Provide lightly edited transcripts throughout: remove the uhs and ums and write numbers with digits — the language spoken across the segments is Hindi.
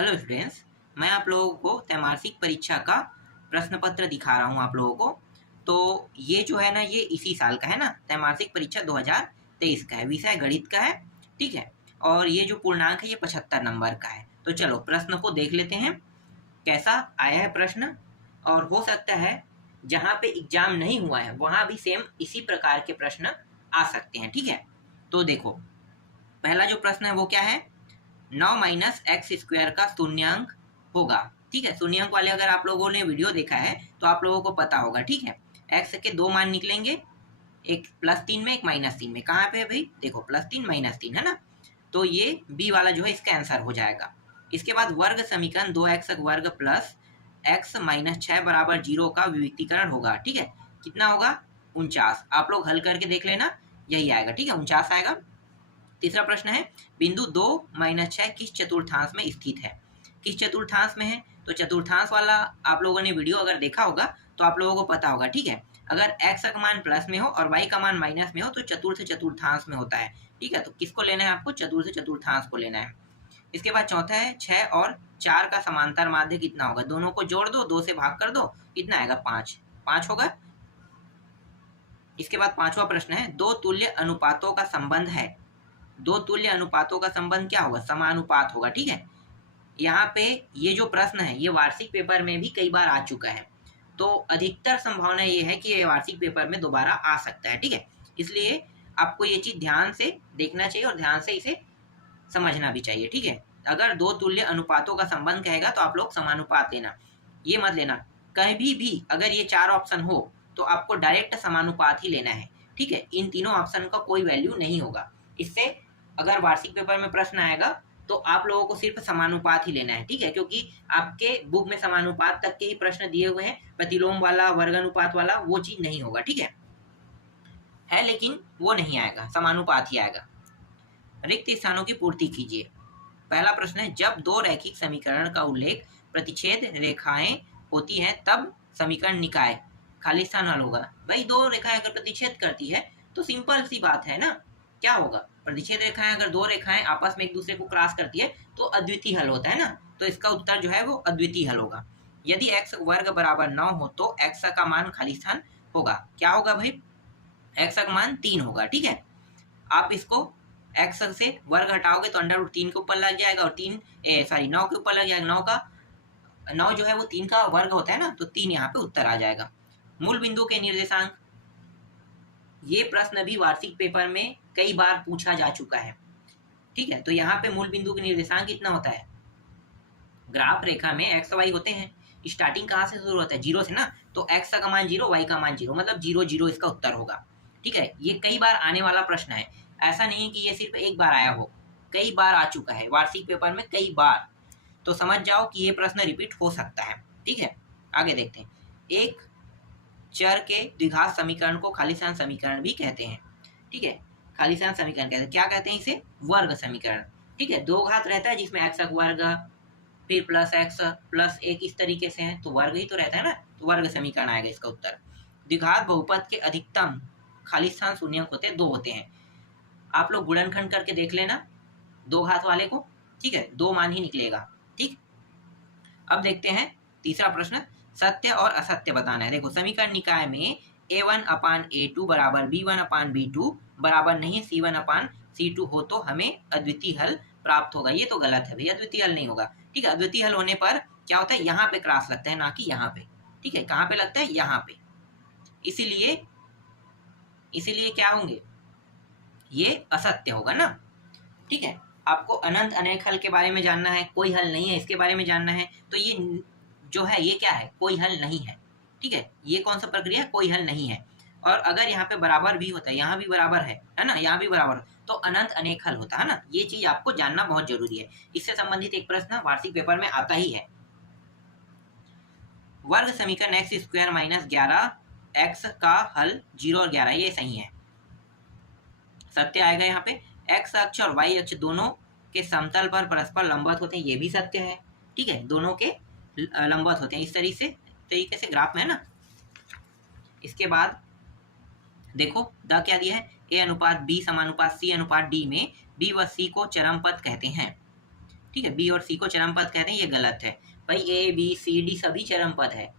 हेलो स्टूडेंट्स, मैं आप लोगों को त्रैमासिक परीक्षा का प्रश्न पत्र दिखा रहा हूँ आप लोगों को। तो ये जो है ना, ये इसी साल का है ना, त्रैमासिक परीक्षा 2023 का है, विषय गणित का है। ठीक है। और ये जो पूर्णांक है ये 75 नंबर का है। तो चलो प्रश्न को देख लेते हैं कैसा आया है प्रश्न। और हो सकता है जहाँ पे एग्जाम नहीं हुआ है वहाँ भी सेम इसी प्रकार के प्रश्न आ सकते हैं। ठीक है। तो देखो, पहला जो प्रश्न है वो क्या है, 9 - x² का शून्यांक होगा। ठीक है। शून्यांक वाले अगर आप लोगों ने वीडियो देखा है तो आप लोगों को पता होगा। ठीक है। x के दो मान निकलेंगे, एक +3 में एक -3 में। कहाँ पे है भाई, देखो +3 -3 है ना। तो ये बी वाला जो है इसका आंसर हो जाएगा। इसके बाद वर्ग समीकरण 2x² प्लस x - 6 बराबर 0 का विविक्तीकरण होगा। ठीक है। कितना होगा, 49। आप लोग हल करके देख लेना, यही आएगा। ठीक है, 49 आएगा। तीसरा प्रश्न है, बिंदु 2 - 6 किस चतुर्थांश में स्थित है। किस चतुर्थांश में है, तो चतुर्थांश वाला आप लोगों ने वीडियो अगर देखा होगा तो आप लोगों को पता होगा। ठीक है। अगर x का मान प्लस में हो और y का मान माइनस में हो तो चतुर्थ चतुर्थांश में होता है। ठीक है। तो किसको लेना है आपको, चतुर्थ चतुर्थांश को लेना है। इसके बाद चौथा है, 6 और 4 का समांतर माध्य कितना होगा। दोनों को जोड़ दो, 2 से भाग कर दो, कितना आएगा, 5। 5 होगा। इसके बाद पांचवा प्रश्न है, दो तुल्य अनुपातों का संबंध है। दो तुल्य अनुपातों का संबंध क्या होगा, समानुपात होगा। ठीक है। यहाँ पे ये जो प्रश्न है ये वार्षिक पेपर में भी कई बार आ चुका है, तो अधिकतर संभावना ये है कि ये वार्षिक पेपर में दोबारा आ सकता है। ठीक है। इसलिए आपको ये चीज ध्यान से देखना चाहिए और ध्यान से इसे समझना भी चाहिए। ठीक है। अगर दो तुल्य अनुपातों का संबंध कहेगा तो आप लोग समानुपात लेना, ये मत लेना। कहीं भी अगर ये 4 ऑप्शन हो तो आपको डायरेक्ट समानुपात ही लेना है। ठीक है। इन तीनों ऑप्शन का कोई वैल्यू नहीं होगा। इससे अगर वार्षिक पेपर में प्रश्न आएगा तो आप लोगों को सिर्फ समानुपात ही लेना है। ठीक है। क्योंकि आपके बुक में समानुपात तक के ही प्रश्न दिए हुए हैं, प्रतिलोम वाला, वर्गानुपात वाला वो चीज नहीं होगा। ठीक है, लेकिन वो नहीं आएगा, समानुपात ही आएगा। रिक्त स्थानों की पूर्ति कीजिए। पहला प्रश्न है, जब दो रैखिक समीकरण का उल्लेख प्रतिच्छेद रेखाएं होती हैं तब समीकरण निकाय खाली स्थान हल होगा। भाई दो रेखाएं अगर प्रतिच्छेद करती है तो सिंपल सी बात है ना, क्या होगा, प्रतिच्छेद रेखाएं अगर दो रेखाएं आपस में एक दूसरे को क्रॉस करती है तो अद्वितीय हल होता है ना। तो इसका उत्तर जो है वो अद्वितीय हल होगा। यदि x² बराबर 9 हो तो x का मान खाली स्थान होगा। क्या होगा भाई, x का मान 3 होगा। ठीक है। आप इसको x से वर्ग हटाओगे तो √3 के ऊपर लग जाएगा और 9 के ऊपर लग जाएगा। 9 जो है वो 3 का वर्ग होता है ना, तो 3 यहाँ पे उत्तर आ जाएगा। मूल बिंदु के निर्देशांक, ये प्रश्न भी वार्षिक पेपर में कई बार पूछा जा चुका है। ठीक है। तो यहाँ पे मूल बिंदु के निर्देशांक कितना होता है, ग्राफ रेखा में एक्स वाई होते हैं। स्टार्टिंग कहाँ से शुरू होता है, 0 से ना। तो x का मान 0, y का मान 0, मतलब 0 0 इसका उत्तर होगा। ठीक है। ये कई बार आने वाला प्रश्न है, ऐसा नहीं है कि ये सिर्फ एक बार आया हो, कई बार आ चुका है वार्षिक पेपर में, कई बार। तो समझ जाओ कि ये प्रश्न रिपीट हो सकता है। ठीक है। आगे देखते हैं, एक चर के द्विघात समीकरण को खालिस्तान समीकरण भी कहते हैं। ठीक है। खालिस्तान समीकरण कहते हैं, क्या कहते हैं इसे, वर्ग समीकरण। ठीक है। दो घात रहता है जिसमें x का वर्ग फिर +x +1 इस तरीके से है, तो वर्ग ही तो रहता है ना, तो वर्ग समीकरण आएगा इसका उत्तर। द्विघात बहुपद के अधिकतम खालिस्तान शून्यंक होते हैं, 2 होते हैं। आप लोग गुणनखंड करके देख लेना दो घात वाले को। ठीक है, 2 मान ही निकलेगा। ठीक। अब देखते हैं तीसरा प्रश्न, सत्य और असत्य बताना है। देखो, समीकरण निकाय में a1/a2 बराबर b1/b2 बराबर नहीं c1/c2 हो तो हमें अद्वितीय हल प्राप्त होगा। ये तो गलत है भाई, अद्वितीय हल नहीं होगा। ठीक है। अद्वितीय हल होने पर क्या होता है, यहाँ पे क्रॉस लगता है, ना कि यहाँ पे। ठीक है। कहाँ पे लगता है, यहाँ पे। इसीलिए क्या होंगे, ये असत्य होगा ना। ठीक है। आपको अनंत अनेक हल के बारे में जानना है, कोई हल नहीं है इसके बारे में जानना है, तो ये जो है ये क्या है, कोई हल नहीं है। ठीक है। ये कौन सा प्रक्रिया, कोई हल नहीं है। और अगर यहाँ पे बराबर भी होता है, यहाँ भी बराबर है ना, यहाँ भी बराबर, तो अनंत अनेक हल होता है ना। ये चीज आपको जानना बहुत जरूरी है। इससे संबंधित एक प्रश्न वार्षिक पेपर में आता ही है। वर्ग समीकरण x² - 11x का हल 0 और 11, ये सही है, सत्य आएगा यहाँ पे। x अक्ष और y अक्ष दोनों के समतल पर परस्पर लंबवत होते हैं, ये भी सत्य है। ठीक है। दोनों के लंबवत होते हैं इस तरीके से ग्राफ में है ना। इसके बाद देखो द क्या दिया है, a/b = c/d में b व c को चरम पद कहते हैं। ठीक है, बी और सी को चरम पद कहते हैं, ये गलत है भाई। ए बी सी डी सभी चरम पद है,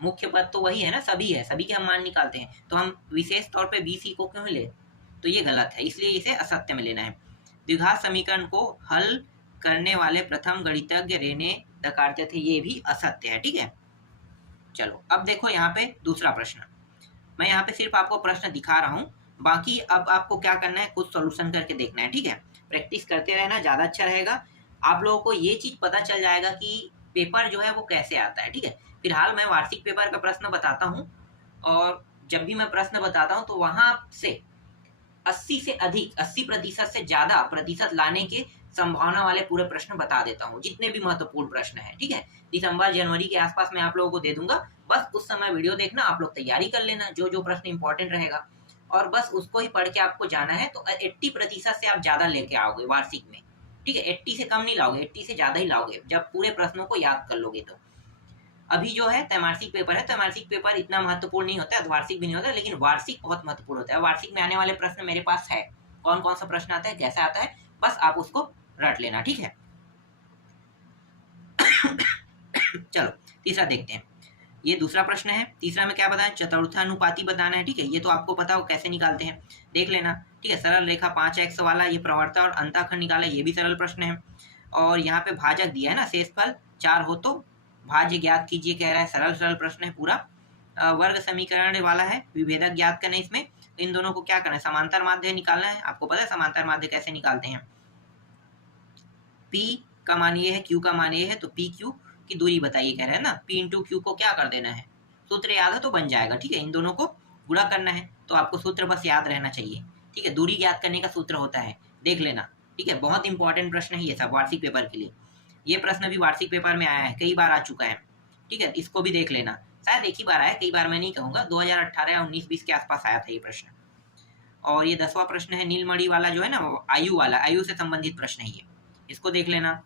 मुख्य पद तो वही है ना, सभी है, सभी के हम मान निकालते हैं, तो हम विशेष तौर पे बी सी को क्यों ले, तो ये गलत है, इसलिए इसे असत्य में लेना है। द्विघात समीकरण को हल करने वाले प्रथम गणितज्ञ रेने दकार्ते थे, ये भी असत्य है। ठीक है, चलो अब देखो यहाँ पे दूसरा प्रश्न, मैं यहाँ पे सिर्फ आपको प्रश्न दिखा रहा हूँ, बाकी अब आपको क्या करना है, कुछ सॉल्यूशन करके देखना है। ठीक है, प्रैक्टिस करते रहना ज़्यादा अच्छा रहेगा, आप लोगों को ये चीज़ पता चल जाएगा कि पेपर जो है वो कैसे आता है। ठीक है, फिलहाल मैं वार्षिक पेपर का प्रश्न बताता हूँ, और जब भी मैं प्रश्न बताता हूँ तो वहाँ से 80 से अधिक 80% से ज़्यादा प्रतिशत लाने के संभावना वाले पूरे प्रश्न बता देता हूँ, जितने भी महत्वपूर्ण प्रश्न है। ठीक है, दिसंबर जनवरी के आसपास मैं आप लोगों को दे दूंगा, बस उस समय वीडियो देखना, आप लोग तैयारी कर लेना, जो जो प्रश्न इंपॉर्टेंट रहेगा, और बस उसको ही पढ़ के आपको जाना है, तो 80% से आप ज़्यादा लेके आओगे वार्षिक में। ठीक है, 80 से कम नहीं लाओगे, 80 से ज़्यादा ही लाओगे जब पूरे प्रश्नों को याद कर लोगे। तो अभी जो है त्रैमासिक पेपर है, त्रैमासिक पेपर इतना महत्वपूर्ण नहीं होता है, वार्षिक भी नहीं होता, लेकिन वार्षिक बहुत महत्वपूर्ण होता है। वार्षिक में आने वाले प्रश्न मेरे पास है, कौन कौन सा प्रश्न आता है, कैसा आता है, बस आप उसको रट लेना। ठीक है, चलो तीसरा देखते हैं, ये दूसरा प्रश्न है। तीसरा में क्या बताया, चतुर्थानुपाती बताना है। ठीक है, ये तो आपको पता हो कैसे निकालते हैं, देख लेना। ठीक है, सरल रेखा 5x वाला, ये प्रवर्ता और अंताखंड निकाला, ये भी सरल प्रश्न है। और यहाँ पे भाजक दिया है ना, शेषफल 4 हो तो भाज्य ज्ञात कीजिए कह रहा है, सरल सरल प्रश्न है पूरा। वर्ग समीकरण वाला है, विभेदक ज्ञात करना है इसमें, तो इन दोनों को क्या करना है, समांतर माध्य निकालना है। आपको पता है समांतर माध्य कैसे निकालते हैं, P का मान ये है, Q का मान ये है, तो पी क्यू की दूरी बताइए कह रहे हैं ना, P इंटू क्यू को क्या कर देना है, सूत्र याद है तो बन जाएगा। ठीक है, इन दोनों को गुणा करना है, तो आपको सूत्र बस याद रहना चाहिए। ठीक है, दूरी ज्ञात करने का सूत्र होता है, देख लेना। ठीक है, बहुत इंपॉर्टेंट प्रश्न है ये सब वार्षिक पेपर के लिए, ये प्रश्न भी वार्षिक पेपर में आया है, कई बार आ चुका है। ठीक है, इसको भी देख लेना, शायद एक ही बार आया, कई बार मैं नहीं कहूँगा, 2018 या 19-20 के आसपास आया था ये प्रश्न। और ये 10वां प्रश्न है, नीलमणि वाला जो है ना, आयु वाला, आयु से संबंधित प्रश्न है ये, इसको देख लेना।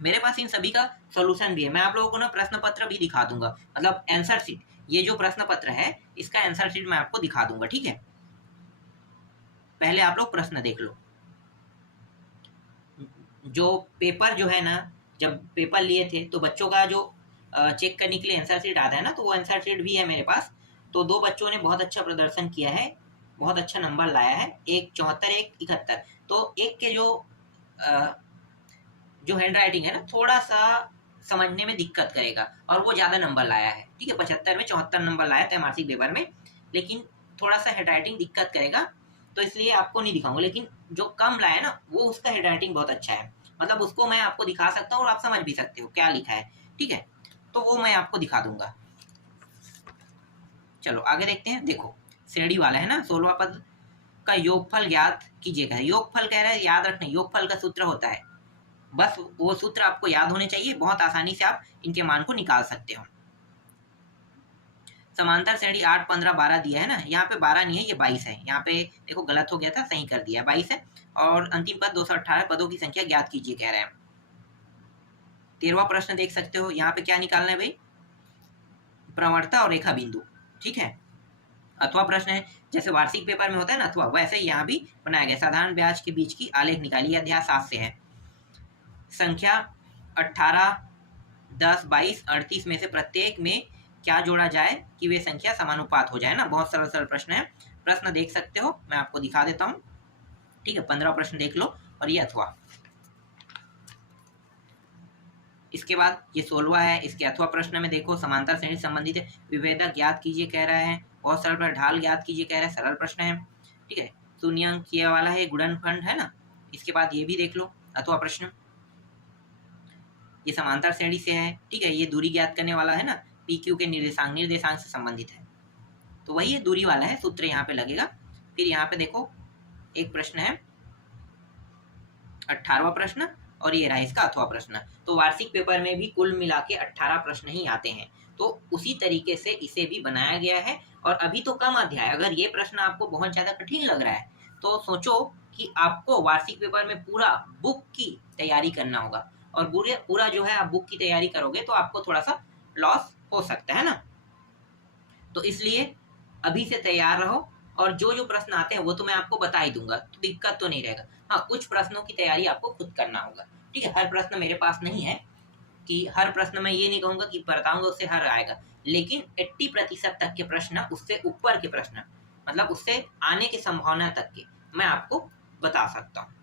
मेरे पास इन सभी का सॉल्यूशन भी है, मैं आप लोगों को ना प्रश्न पत्र भी दिखा दूंगा, मतलब आंसर शीट, ये जो प्रश्न पत्र है इसका आंसर शीट मैं आपको दिखा दूंगा। ठीक है, पहले आप लोग प्रश्न देख लो। जो पेपर जो है ना, जब पेपर लिए थे तो बच्चों का जो चेक करने के लिए आंसर शीट आता है ना, तो वो आंसर शीट भी है मेरे पास। तो 2 बच्चों ने बहुत अच्छा प्रदर्शन किया है, बहुत अच्छा नंबर लाया है, एक 74 एक 71। तो एक के जो हैंड राइटिंग है ना, थोड़ा सा समझने में दिक्कत करेगा, और वो ज़्यादा नंबर लाया है। ठीक है, 75 में 74 नंबर लाया था मासिक पेपर में, लेकिन थोड़ा सा हैंड राइटिंग दिक्कत करेगा, तो इसलिए आपको नहीं दिखाऊंगा। लेकिन जो कम लाया ना, वो उसका हैंड राइटिंग बहुत अच्छा है, मतलब उसको मैं आपको दिखा सकता हूँ और आप समझ भी सकते हो क्या लिखा है। ठीक है, तो वो मैं आपको दिखा दूंगा। चलो आगे देखते हैं, देखो श्रेणी वाला है ना, 16वां पद का योगफल ज्ञात कीजिएगा। योगफल कह रहा है, याद रखना योगफल का सूत्र होता है, बस वो सूत्र आपको याद होने चाहिए, बहुत आसानी से आप इनके मान को निकाल सकते हो। समांतर श्रेणी 8, 15, 12 दिया है ना, यहाँ पे 12 नहीं है, ये 22 है, यहाँ पे देखो गलत हो गया था, सही कर दिया, 22 है। और अंतिम पद 218, पदों की संख्या ज्ञात कीजिए कह रहे हैं। 13वां प्रश्न देख सकते हो, यहाँ पे क्या निकालना है भाई, प्रवणता और रेखा बिंदु। ठीक है, अथवा प्रश्न है, जैसे वार्षिक पेपर में होता है ना अथवा, वैसे यहाँ भी बनाया गया, साधारण ब्याज के बीच की आलेख निकालिए, अध्याय 7 से है। संख्या 18, 10, 22, 38 में से प्रत्येक में क्या जोड़ा जाए कि वे संख्या समानुपात हो जाए ना, बहुत सरल सरल प्रश्न है। प्रश्न देख सकते हो, मैं आपको दिखा देता हूँ। ठीक है, 15 प्रश्न देख लो, और ये अथवा, इसके बाद ये 16वां है, इसके अथवा प्रश्न में देखो समांतर श्रेणी संबंधित है, विभेदक ज्ञात कीजिए कह रहा है, बहुत सरल प्रश्न, ढाल ज्ञात कीजिए कह रहा है, सरल प्रश्न है। ठीक है, शून्यांकीय वाला है, गुणनखंड है ना। इसके बाद ये भी देख लो अथवा प्रश्न, ये समांतर श्रेणी से है। ठीक है, ये दूरी ज्ञात करने वाला है ना, पी क्यू के निर्देशांक से संबंधित है, तो वही ये दूरी वाला है, सूत्र यहाँ पे लगेगा। फिर यहाँ पे देखो एक प्रश्न है 18वां प्रश्न, और ये रहा इसका अथवा प्रश्न। तो वार्षिक पेपर में भी कुल मिला के 18 प्रश्न ही आते हैं, तो उसी तरीके से इसे भी बनाया गया है। और अभी तो कम अध्याय, अगर ये प्रश्न आपको बहुत ज़्यादा कठिन लग रहा है तो सोचो कि आपको वार्षिक पेपर में पूरा बुक की तैयारी करना होगा, और पूरा जो है आप बुक की तैयारी करोगे तो आपको थोड़ा सा लॉस हो सकता है ना। तो इसलिए अभी से तैयार रहो, और जो जो प्रश्न आते हैं वो तो मैं आपको बता ही दूंगा, तो दिक्कत तो नहीं रहेगा। हाँ, कुछ प्रश्नों की तैयारी आपको खुद करना होगा। ठीक है, हर प्रश्न मेरे पास नहीं है कि हर प्रश्न में ये नहीं कहूंगा कि बताऊंगा उससे हर आएगा, लेकिन 80% तक के प्रश्न, उससे ऊपर के प्रश्न, मतलब उससे आने की संभावना तक के मैं आपको बता सकता हूँ।